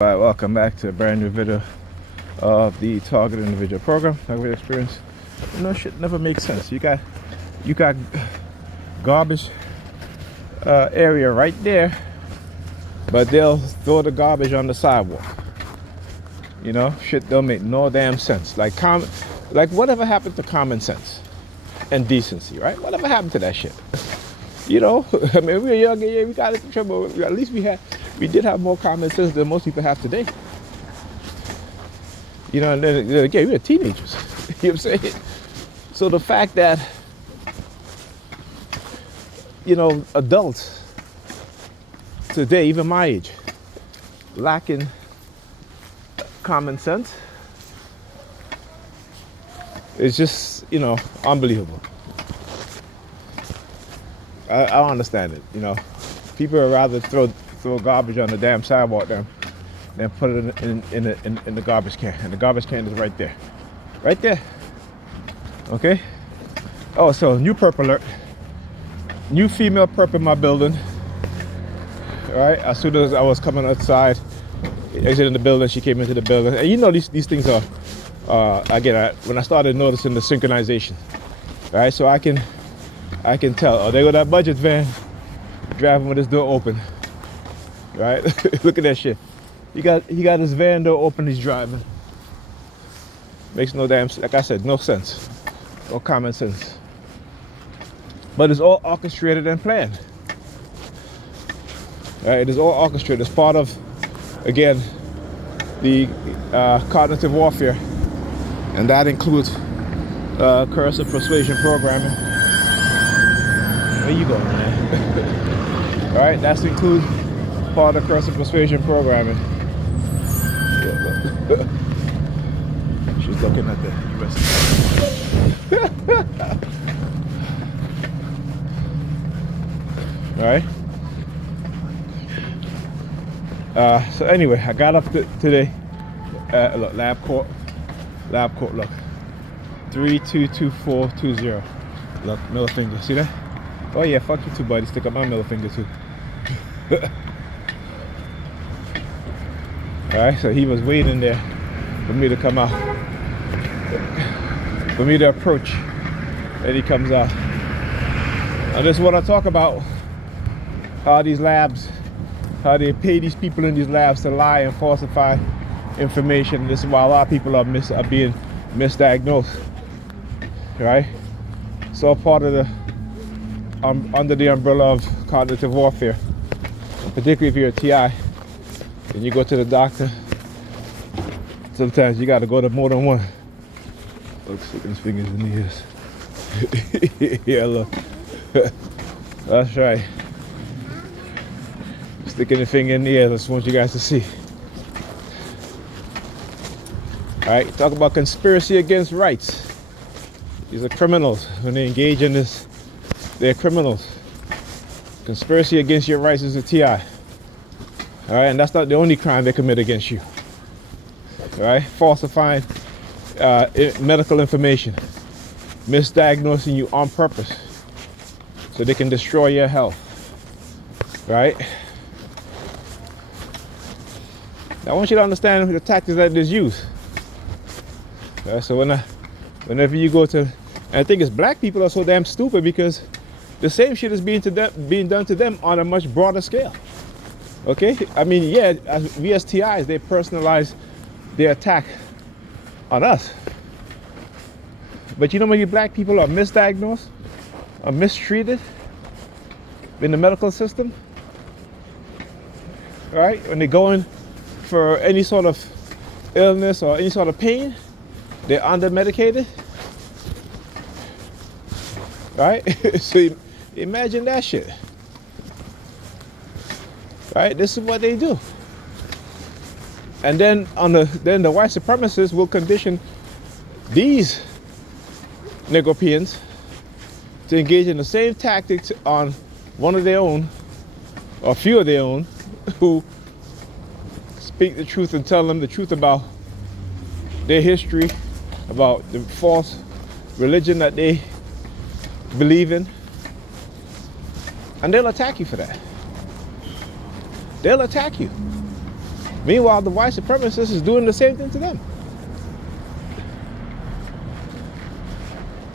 All right, welcome back to a brand new video of the Target Individual Program. Target Experience. You know, shit never makes sense. You got garbage area right there, but they'll throw the garbage on the sidewalk. You know, shit don't make no damn sense. Like whatever happened to common sense and decency, right? Whatever happened to that shit? You know, I mean, we were young, yeah, we got into trouble. At least we did have more common sense than most people have today. You know, and then again, we were teenagers. You know what I'm saying? So the fact that, you know, adults today, even my age, lacking common sense, is just, you know, unbelievable. I don't understand it. You know, people would rather throw garbage on the damn sidewalk than put it in the garbage can. And the garbage can is right there. Right there. Okay? Oh, so new perp alert. New female perp in my building. Alright? As soon as I was coming outside, exiting the building, she came into the building. And you know these things are, when I started noticing the synchronization. Alright, so I can tell. Oh, there go that budget van driving with his door open. Right? Look at that shit. He got his van door open, he's driving. Makes no damn, like I said, no sense. No common sense. But it's all orchestrated and planned. Right? It is all orchestrated. It's part of, again, the cognitive warfare. And that includes coercive persuasion programming. Where you going, man? All right, that's include part of coercive persuasion programming. She's looking at the US. All right. So anyway, I got up today. Look, lab court. Look, 322420. Look, middle finger. See that? Oh yeah, fuck you too, buddy. Stick up my middle finger too. Alright, so he was waiting there for me to come out. For me to approach. And he comes out. And this is what I talk about. How these labs, how they pay these people in these labs to lie and falsify information. This is why a lot of people are being misdiagnosed. Right? It's all part of the under the umbrella of cognitive warfare, particularly if you're a TI and you go to the doctor. Sometimes you got to go to more than one. Look, sticking his fingers in the ears. Yeah, look. That's right. Sticking the finger in the ear. I just want you guys to see. All right, talk about conspiracy against rights. These are criminals. When they engage in this, they're criminals. Conspiracy against your rights is a TI. All right, and that's not the only crime they commit against you. All right, falsifying medical information, misdiagnosing you on purpose so they can destroy your health. Right? I want you to understand the tactics that is used. Right, so whenever you go to, and I think it's black people are so damn stupid because the same shit is being done to them on a much broader scale. Okay? I mean, yeah, as VSTIs, they personalize their attack on us. But you know when you black people are misdiagnosed, or mistreated in the medical system? Right? When they go in for any sort of illness or any sort of pain, they're under-medicated. Right? So imagine that shit. Right? This is what they do. And then the white supremacists will condition these Negropeans to engage in the same tactics on one of their own, or a few of their own, who speak the truth and tell them the truth about their history, about the false religion that they believe in. And they'll attack you for that. They'll attack you. Meanwhile, the white supremacists is doing the same thing to them.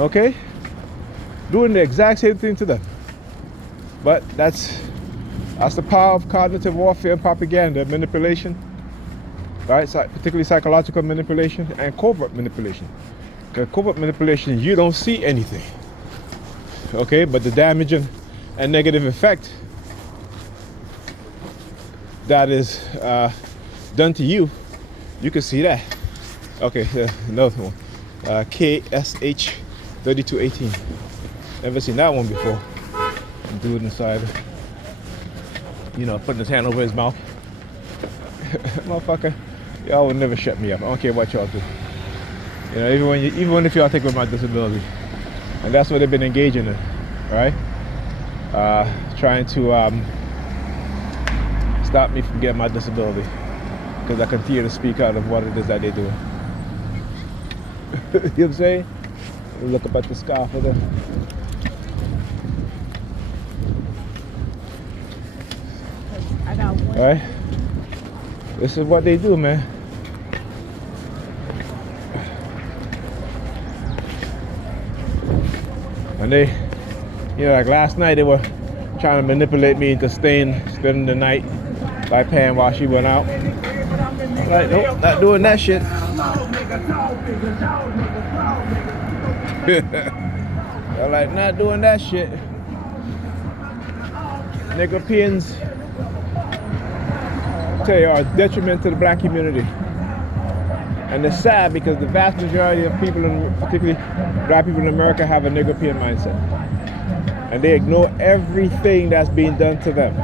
Okay? Doing the exact same thing to them. But that's the power of cognitive warfare and propaganda, manipulation, right? Particularly psychological manipulation and covert manipulation. Because covert manipulation, you don't see anything. Okay? But the damage and negative effect that is done to you, you can see that. Okay, another one. KSH 3218. Never seen that one before. Dude inside, putting his hand over his mouth. Motherfucker, y'all will never shut me up. I don't care what y'all do. Even if y'all take away my disability, and that's what they've been engaging in, right? Trying to stop me from getting my disability because I continue to speak out of what it is that they do. You know what I'm saying? Look up at the sky for them. All right, this is what they do, man. And they, like last night, they were trying to manipulate me into spending the night by Pam while she went out. I'm like, nope, not doing that shit. I'm like, not doing that shit. Nigger-peons, tell you, are a detriment to the black community. And it's sad because the vast majority of people, particularly black people in America, have a nigger-peon mindset. And they ignore everything that's being done to them.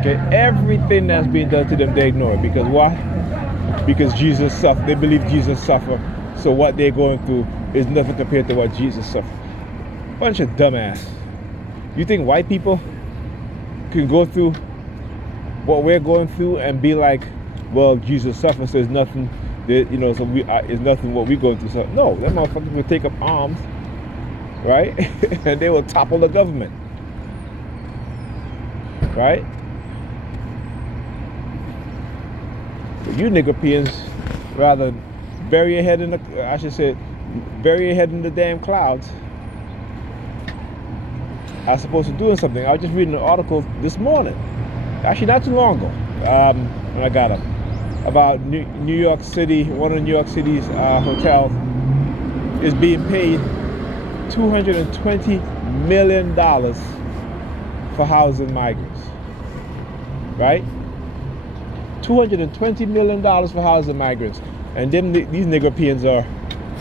Okay, everything that's being done to them, they ignore it. Because why? Because Jesus suffered. They believe Jesus suffered. So what they're going through is nothing compared to what Jesus suffered. Bunch of dumbass. You think white people can go through what we're going through and be like, well, Jesus suffered, so it's nothing that, so it's nothing what we're going through. So no, that motherfuckers will take up arms, right? And they will topple the government, right? But you nigger-peons rather bury your head in the damn clouds as opposed to doing something. I was just reading an article this morning, actually not too long ago, when I got up, about New York City. One of New York City's hotels is being paid $220 million for housing migrants, right? $220 million for housing migrants. And then these nigger-peons are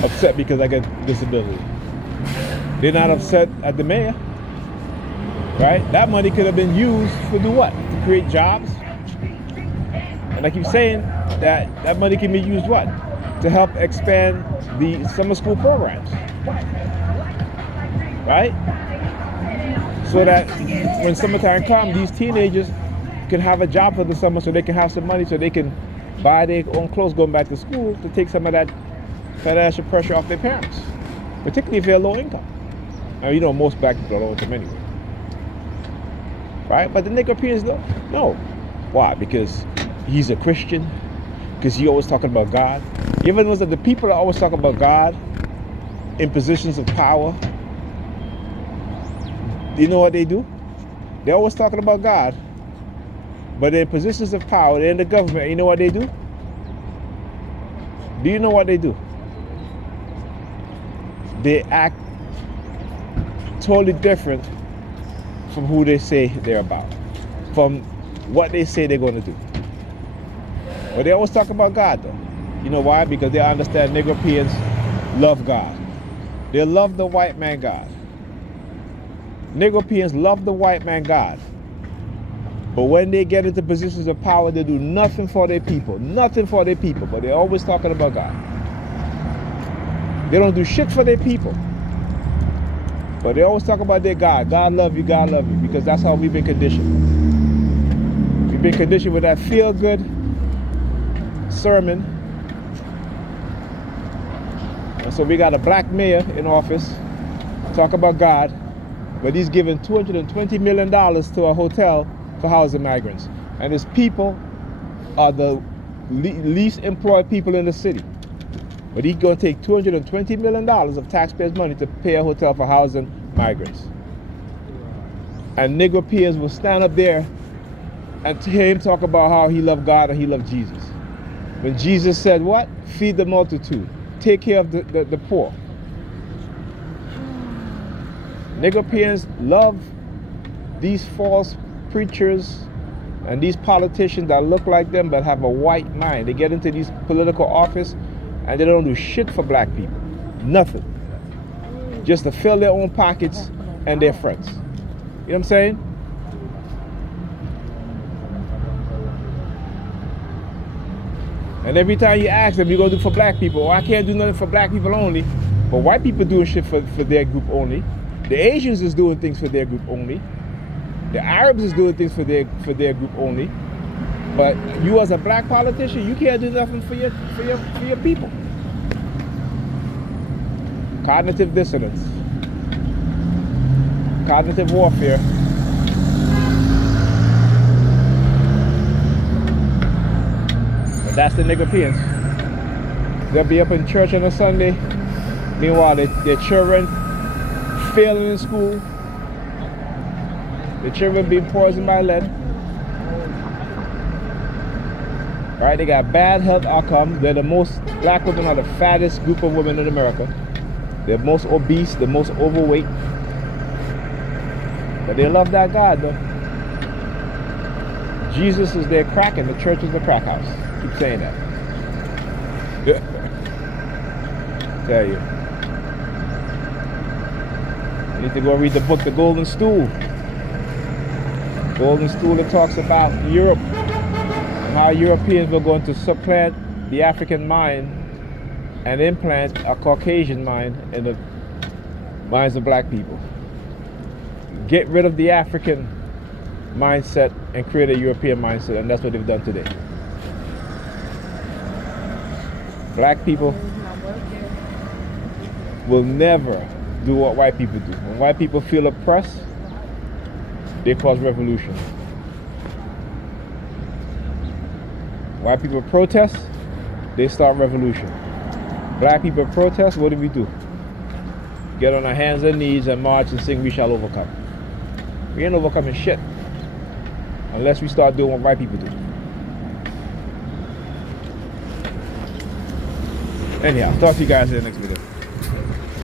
upset because I get disability. They're not upset at the mayor, right? That money could have been used for do what? To create jobs. And I keep saying that money can be used what? To help expand the summer school programs, right? So that when summertime comes, these teenagers can have a job for the summer, so they can have some money, so they can buy their own clothes going back to school, to take some of that financial pressure off their parents, particularly if they're low income. Now, most black people are low income anyway, right? But the nigger-peons no. Why? Because he's a Christian, because he always talking about God. You ever notice that the people are always talking about God in positions of power? Do you know what they do? They're always talking about God, but they're in positions of power. They're in the government. You know what they do? Do you know what they do? They act totally different from who they say they're about, from what they say they're going to do. But they always talk about God, though. You know why? Because they understand nigger-peons love God. They love the white man God. Nigger-peons love the white man God. But when they get into positions of power, they do nothing for their people. Nothing for their people. But they're always talking about God. They don't do shit for their people. But they always talk about their God. God love you, God love you. Because that's how we've been conditioned. We've been conditioned with that feel-good sermon. And so we got a black mayor in office talk about God, but he's giving $220 million to a hotel for housing migrants. And his people are the least employed people in the city. But he's going to take $220 million of taxpayers' money to pay a hotel for housing migrants. And Negro peers will stand up there and hear him talk about how he loved God and he loved Jesus. When Jesus said what? Feed the multitude. Take care of the poor. Negro peers love these false preachers and these politicians that look like them but have a white mind. They get into these political office and they don't do shit for black people. Nothing. Just to fill their own pockets and their friends. You know what I'm saying? And every time you ask them, you're going to do for black people. Oh, I can't do nothing for black people only. But white people doing shit for their group only. The Asians is doing things for their group only. The Arabs is doing things for their group only. But you as a black politician, you can't do nothing for your people. Cognitive dissonance. Cognitive warfare. But that's the nigga peons. They'll be up in church on a Sunday. Meanwhile, their children failing in school. The children being poisoned by lead. Right? They got bad health outcomes. Black women are the fattest group of women in America. They're most obese, the most overweight. But they love that God though. Jesus is their crack and the church is the crack house. Keep saying that. Tell you. You need to go read the book, The Golden Stool. Golden Stool, it talks about Europe and how Europeans were going to supplant the African mind and implant a Caucasian mind in the minds of black people. Get rid of the African mindset and create a European mindset, and that's what they've done today. Black people will never do what white people do. When white people feel oppressed, they cause revolution. White people protest, they start revolution. Black people protest, what do we do? Get on our hands and knees and march and sing, "We shall overcome." We ain't overcoming shit unless we start doing what white people do. Anyhow, talk to you guys in the next video.